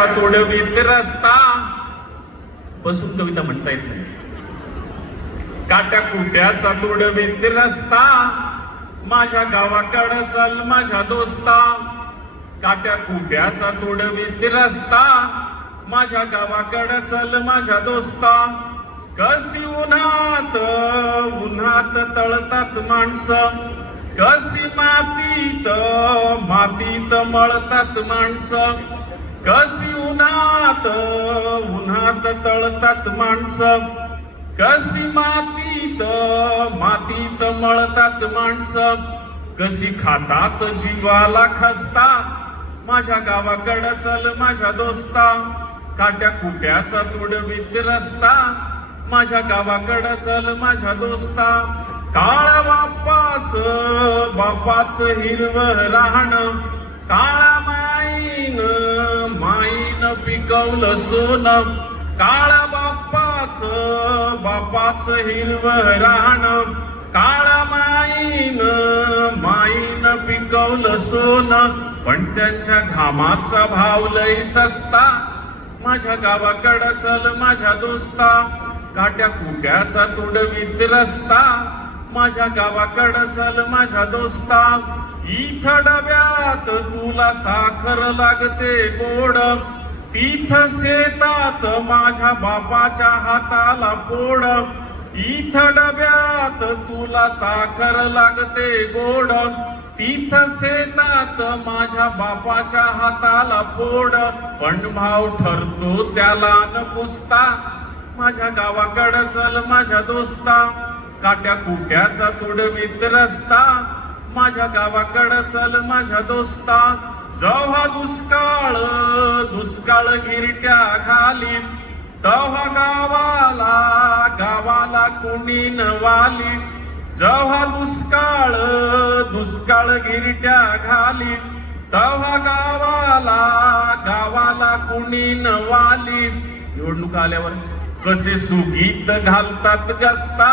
रस्ता. बसून कविता म्हणता येत नाही. काट्या कुट्याचा तोडवीत रस्ता. माझ्या गावाकडं चल माझ्या दोस्ता. काट्या कुट्याचा तोडवीत रस्ता. माझ्या गावाकडं चल माझ्या दोस्ता. कसी उन्हात उन्हात तळतात माणसं. कसी मातीत मातीत मळतात माणसं. कसी उन्हात उन्हात तळतात माणसं. कसी मातीत मातीत मळतात माणसं. कशी खातात जीवाला खसता माझ्या गावाकडं चल माझ्या दोस्ता. काट्या कुट्याचा तुडवीत रस्ता. माझ्या गावाकडं चल माझ्या दोस्ता. काळा बापाच बापाच हिरव राहणं. काळा पिकवलं सोनम काळा बाप्पाच बापाच हिरवं राहण. काळा माईन माईन पिकवलं सोनं. पण त्यांच्या घामाचा भाव लय सस्ता. माझ्या गावाकडं चल माझ्या दोस्ता. काट्या कुट्याचा तुडवीत रस्ता. माझ्या गावाकडं चल माझ्या दोस्ता. इथं डब्यात तुला साखर लागते गोड. तीथ शेतात माझ्या बापाच्या हाताला पोड. इथं डब्यात तुला साखर लागते गोड. तीथ शेतात माझ्या बापाच्या हाताला पोड. पण भाव ठरतो त्याला न पुसता. माझ्या गावाकडं चल माझ्या दोस्ता. काट्या कुट्याचा तुडवीत रस्ता माझ्या गावाकडं चल माझ्या दोस्ता. जेव्हा दुष्काळ दुष्काळ गिरट्या खाली तेव्हा गावाला गावाला कोणी नवाली. जेव्हा दुष्काळ दुष्काळ गिरट्या घाली तेव्हा गावाला गावाला कोणी नवाली. निवडणूक आल्यावर कसे सुगीत घालतात गस्ता.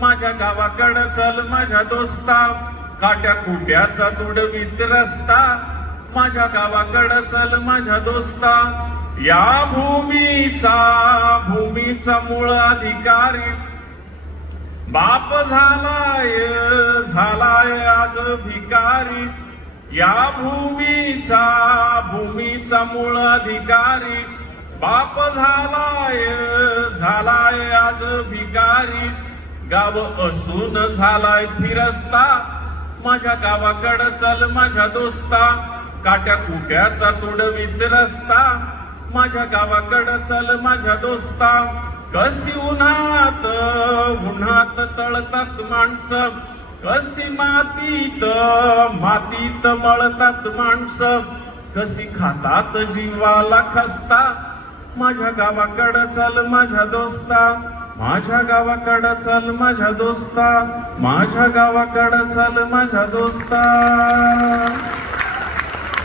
माझ्या गावाकडं चल माझ्या दोस्ता. काट्या कुट्याचा तुडवीत रस्ता. माझ्या गावाकडं चल माझ्या दोस्ता. या भूमीचा भूमीचा मूळ अधिकारी. बाप झालाय झालाय आज भिकारी. या भूमीचा भूमीचा मूळ अधिकारी. बाप झालाय झालाय आज भिकारी. गाव असून झालाय फिरस्ता. माझ्या गावाकडं चल माझ्या दोस्ता. काट्या कुट्याचा तुडवीत रस्ता माझ्या गावाकडं चल माझ्या दोस्ता. कशी उन्हात उन्हात तळतात माणसं. कशी मातीत मातीत मळतात माणसं. कशी खातात जीवाला खसता माझ्या गावाकडं चल माझ्या दोस्ता. माझ्या गावाकडं चल माझ्या दोस्ता. माझ्या गावाकडं चल माझ्या दोस्ता.